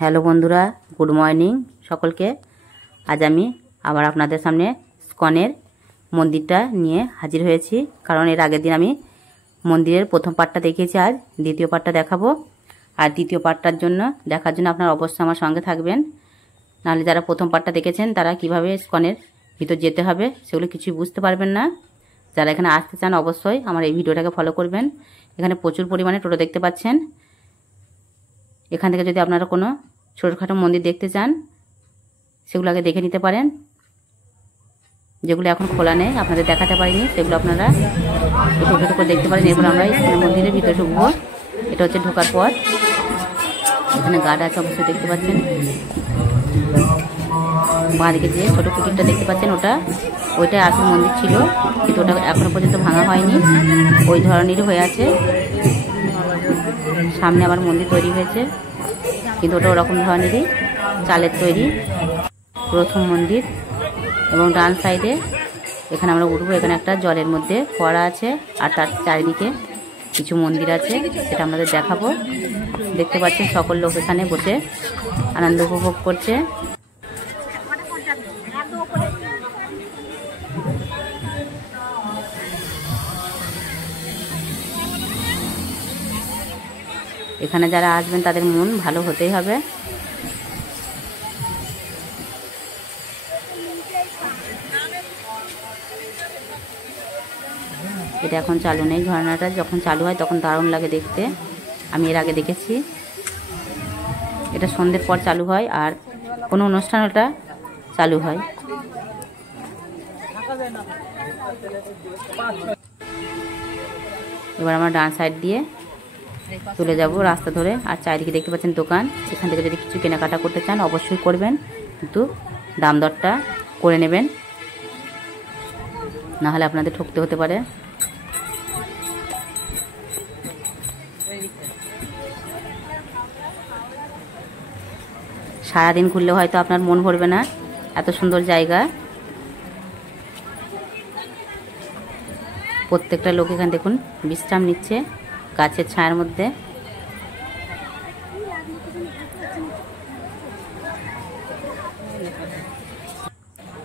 Hello বন্ধুরা, good morning সকলকে। আজ আমি আবার আপনাদের সামনে ইসকনের মন্দিরটা নিয়ে হাজির হয়েছি। কারণ এর আগের দিন আমি মন্দিরের প্রথম পার্টটা দেখিয়েছি, আজ দ্বিতীয় পার্টটা দেখাবো। আর দ্বিতীয় পার্টটার জন্য দেখার জন্য আপনারা অবশ্যই আমার সঙ্গে থাকবেন। নাহলে যারা প্রথম পার্টটা দেখেছেন তারা কিভাবে ইসকনের ভিতর যেতে হবে সেগুলো কিছুই বুঝতে পারবেন না। যারা এখানে আসতে চান অবশ্যই আমার এই ভিডিওটাকে ফলো করবেন। এখানে প্রচুর পরিমাণে টোটো দেখতে পাচ্ছেন। এখান থেকে যদি আপনারা কোনো ছোটোখাটো মন্দির দেখতে চান সেগুলো আগে দেখে নিতে পারেন। যেগুলো এখন খোলা নেই, আপনাদের দেখাতে পারিনি, সেগুলো আপনারা ছোটো ছোটো করে দেখতে পারেন। এরপর আমরা ইসকন মন্দিরের ভিতরে ঢুকবো। এটা হচ্ছে ঢোকার পথ। এখানে গার্ড আছে অবশ্যই দেখতে পাচ্ছেন। বাঁদিকে যে ছোটো কুটিরটা দেখতে পাচ্ছেন ওইটা আসল মন্দির ছিল, কিন্তু ওটা এখনো পর্যন্ত ভাঙা হয়নি, ওই ধরনেরই হয়ে আছে। সামনে আবার মন্দির তৈরি হয়েছে, কিন্তু ওটা ওরকম ধরনেরই চালের তৈরি প্রথম মন্দির। এবং ডান সাইডে এখানে আমরা উঠবো। এখানে একটা জলের মধ্যে ফোয়ারা আছে, আর তার চারিদিকে কিছু মন্দির আছে, সেটা আমাদের দেখাবো। দেখতে পাচ্ছেন সকল লোক এখানে বসে আনন্দ উপভোগ করছে। এখানে যারা আসবেন তাদের মন ভালো হতেই হবে। এটা এখন চালু নেই, ঝর্ণাটা যখন চালু হয় তখন দারুণ লাগে দেখতে। আমি এর আগে দেখেছি। এটা সন্ধ্যের পর চালু হয়, আর কোনো অনুষ্ঠান ওটা চালু হয়। এবার আমরা ডান সাইড দিয়ে চলে যাব রাস্তা ধরে। আর চারিদিকে দেখতে পাচ্ছেন দোকান। এখান থেকে যদি কিছু কেনাকাটা করতে চান অবশ্যই করবেন, কিন্তু দাম দরটা করে নেবেন, নাহলে আপনাদের ঠকতে হতে পারে। সারাদিন ঘুরলে হয়তো আপনার মন ভরবে না, এত সুন্দর জায়গা। প্রত্যেকটা লোক এখানে দেখুন বিশ্রাম নিচ্ছে গাছের ছায়ার মধ্যে।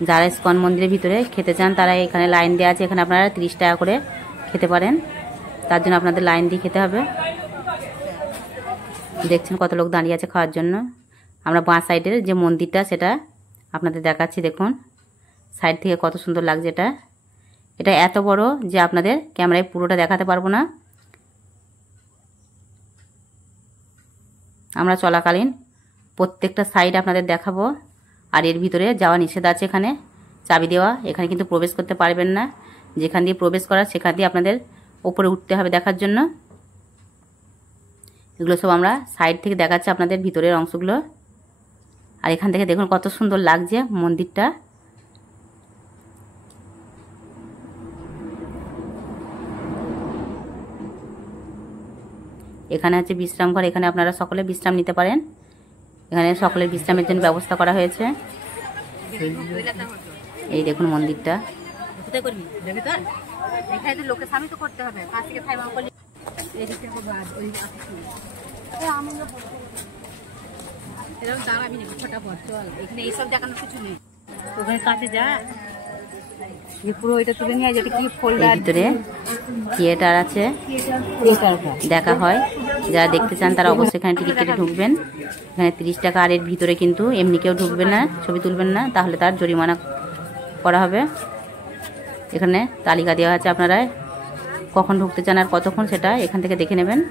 যারা ইসকন মন্দিরের ভিতরে খেতে চান তারা এখানে লাইন দেওয়া আছে। এখানে আপনারা 30 টাকা করে খেতে পারেন, তার জন্য আপনাদের লাইন দিয়ে খেতে হবে। দেখছেন কত লোক দাঁড়িয়ে আছে খাওয়ার জন্য। আমরা বাঁ সাইডের যে মন্দিরটা সেটা আপনাদের দেখাচ্ছি। দেখুন সাইড থেকে কত সুন্দর লাগছে। এটা এত বড় যে আপনাদের ক্যামেরায় পুরোটা দেখাতে পারবো না। আমরা চলাকালীন প্রত্যেকটা সাইড আপনাদের দেখাবো। আর এর ভিতরে যাওয়া নিষেধ আছে, এখানে চাবি দেওয়া। এখানে কিন্তু প্রবেশ করতে পারবেন না। যেখান দিয়ে প্রবেশ করার সেখান দিয়ে আপনাদের ওপরে উঠতে হবে দেখার জন্য। এগুলো সব আমরা সাইড থেকে দেখাচ্ছি আপনাদের ভিতরের অংশগুলো। আর এখান থেকে দেখুন কত সুন্দর লাগছে মন্দিরটা। এখানে হচ্ছে বিশ্রাম ঘর। এখানে আপনারা সকলে বিশ্রাম নিতে পারেন। এখানে সকলের বিশ্রামের জন্য ব্যবস্থা করা হয়েছে। এই দেখুন মন্দিরটা। ভিতরে থিয়েটার আছে, দেখা হয়। যারা দেখতে চান তারা অবশ্যই এখানে টিকিট কেটে ঢুকবেন। এখানে 30 টাকা। আর এর ভিতরে কিন্তু এমনি কেউ ঢুকবেন না, ছবি তুলবেন না, তাহলে তার জরিমানা করা হবে। এখানে তালিকা দেওয়া আছে, আপনারা কখন ঢুকতে চান আর কতক্ষণ সেটা এখান থেকে দেখে নেবেন।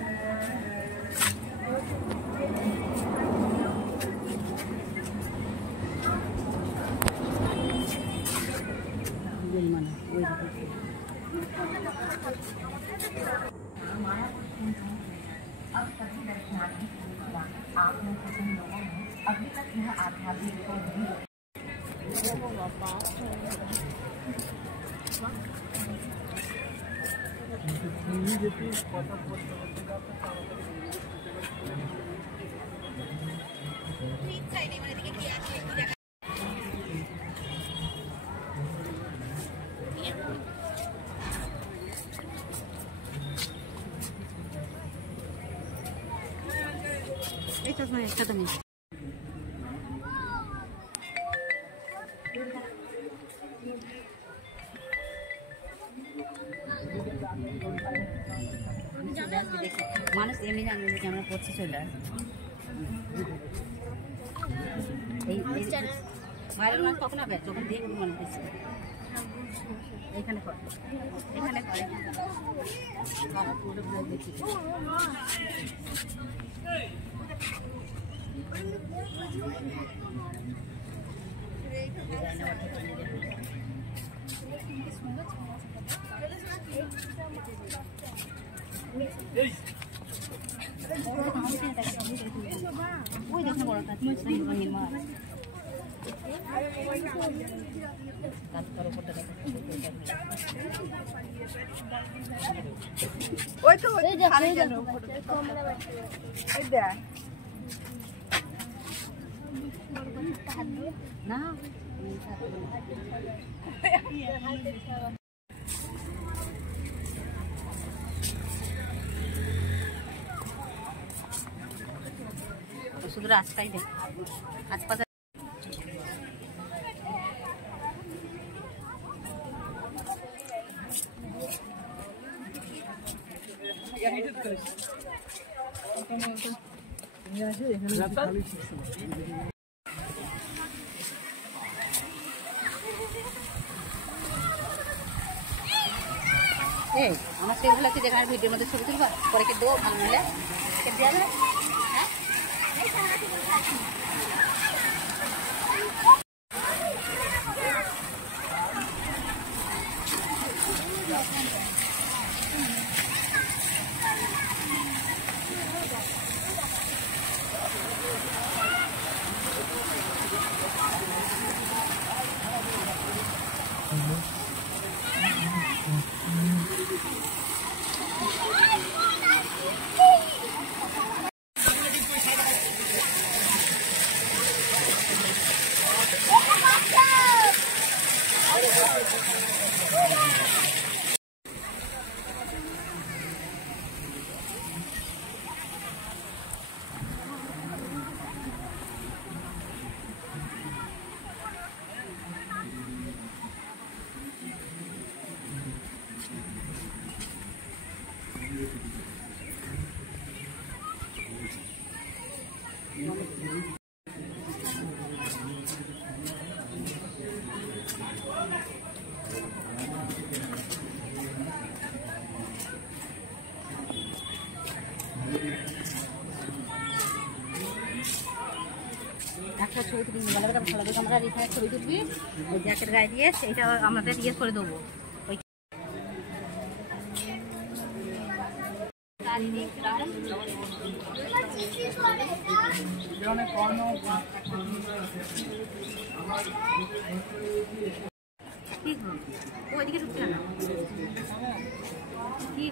চলে আসবে দেখি মানুষ এমনি জানবে যে ক্যামেরা করছে চলে আসবে এই ভাইরাল মানুষ কখন হবে যখন দেখবো মনে হচ্ছে এখানে কর এখানে করে দেখি ওই দেখো বড়টা ওই তো না শুধু রাস্তায় দেখ হাসপাতাল আমার সেগুলো কি যেখানে ভিডিওর মধ্যে ছবি তুলবা পরে কি দেবো ভালো মিলে দেওয়া যাবে একটা ছবি তুলি ভালো লাগে আমরা এখানে ছবি তুলবি ওই জ্যাকেট গায়ে দিয়ে সেইটা আমাদের ইয়ে করে দেবো ওই ওইদিকে ঢুকছে না কি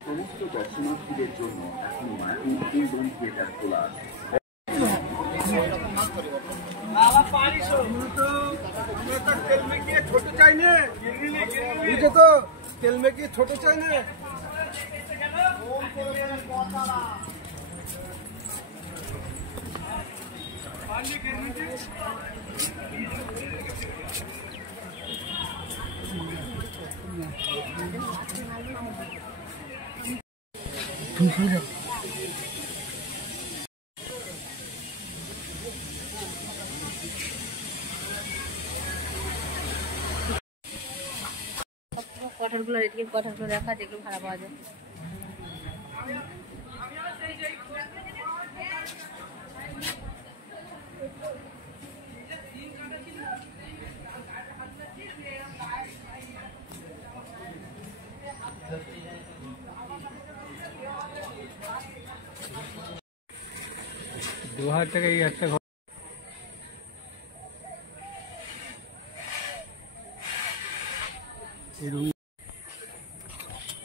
সমস্ত দর্শনার্থীদের জন্য এখন নতুন থিয়েটার খোলা আছে। तेल में की छोटे चाहिए तो तेल में की छोटे चाहिए কঠারগুলো এদিকে কঠারগুলো দেখা যেগুলো ভাড়া পাওয়া যায় दो टाका ये একটা ঘর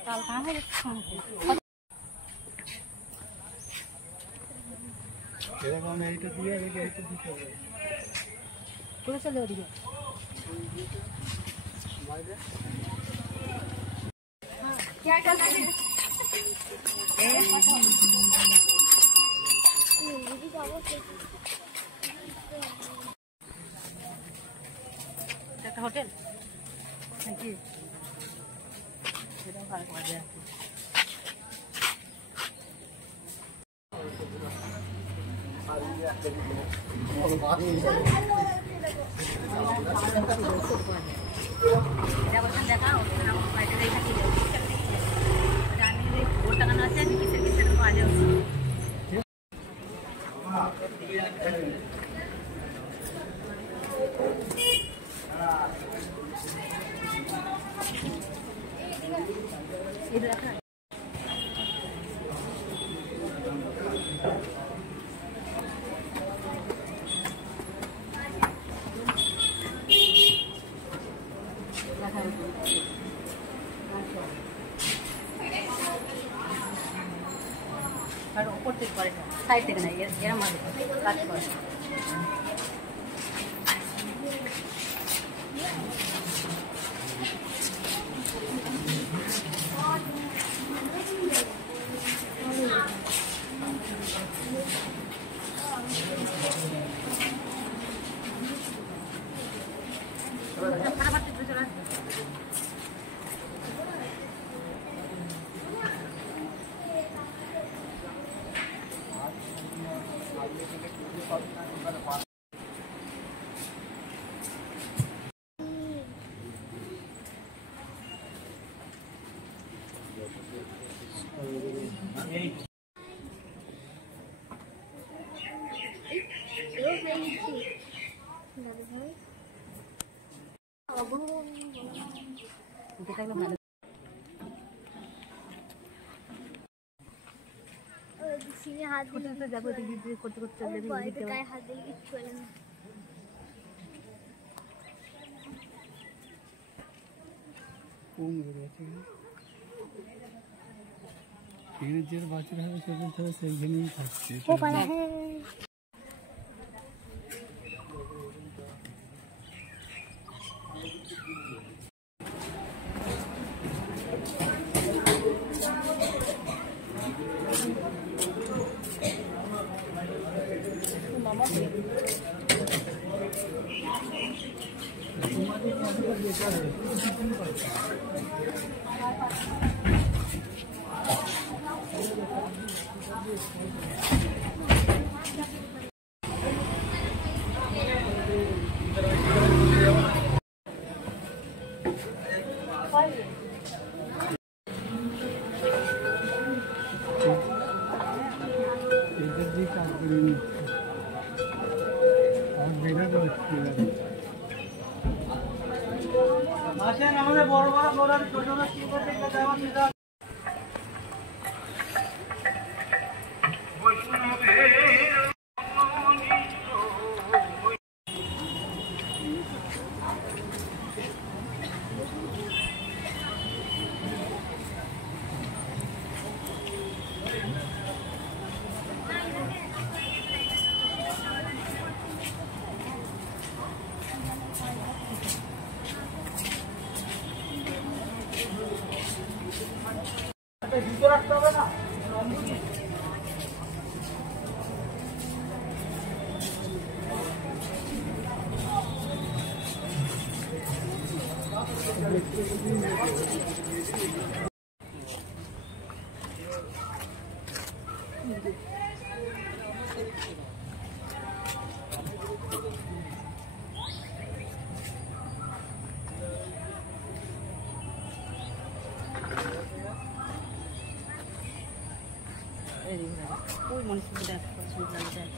কাল কাম হবে এরকম এইটা দিয়ে এইটা দিতে হবে পুরো চলে ওদিকে বাইরে একটা হোটেল নাকি সেটা ভালো করে আছে। আর উপর থেকে করে সাইড থেকে না এরম ভাবে কাজ করে। हाथ যে বাচ্চারা হবে সেখানে সেইখানেই থাকছে। আমাদের বড় বড় বড় ছোট ছোট কি করতে যাওয়া জুতো রাখতে হবে না। ওই মনসুনটা সুবিধা দেয়।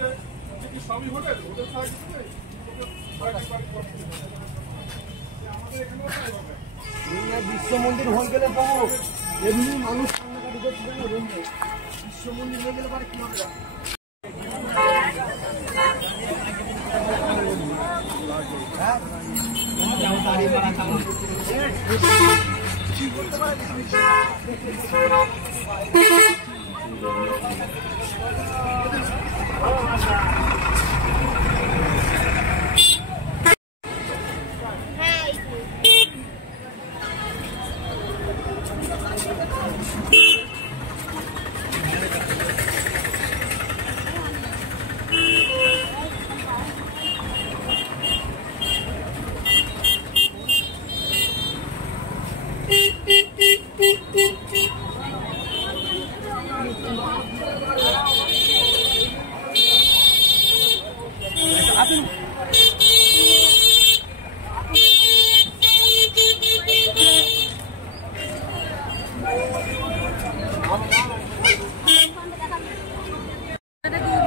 সবই হোটেল হোটেল বিশ্ব মন্দির হয়ে গেলে পাবো এমনি মানুষ কান্নাকাটি করছে বিশ্ব মন্দির হয়ে গেলে পারে কি হবে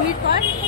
ভিড় কর